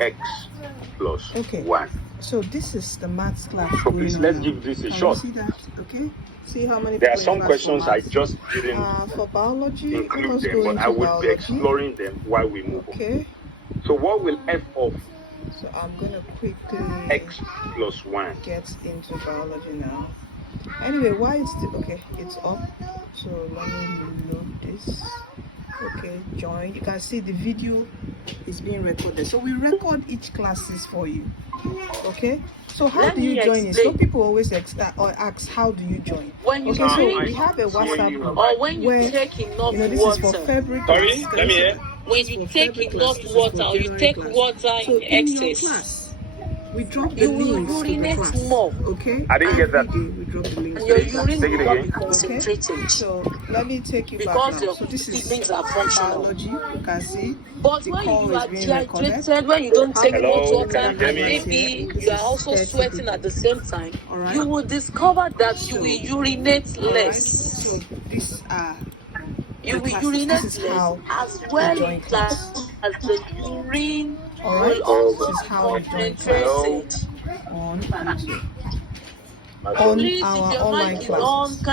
x plus 1. So this is the maths class. So please, let's give this a shot. See that? Okay. See how many. There are some questions I just didn't for biology, include them, but I will be exploring them while we move on. So what will f of so I'm gonna quickly x plus 1 get into biology now. Anyway, why is the it's up. So let me reload this. Okay, join. You can see the video is being recorded. So we record each classes for you. Okay. So how do you join it? So people always ask how do you join? When you so we have a WhatsApp group. Or when you take enough this water. Is for February. Sorry, let me hear. When you take enough water, or you take water in excess. We drop the links to the class. More. Okay. I didn't get that. We drop the links. And your urine Take it will not be again. concentrated. So let me take you because back now. your So this is kidneys are functional. biology. You can see. But the when call you is are being dehydrated, when you don't take Hello, much water, can and you hear me? maybe you are also sweating at the same time, Alright. you will discover that you will urinate less. So these are You will classes. urinate This is less, how as well join class. as the urine Alright. will also This is how be you join concentrated. on YouTube. My On Please, our if your online mic is classes. on,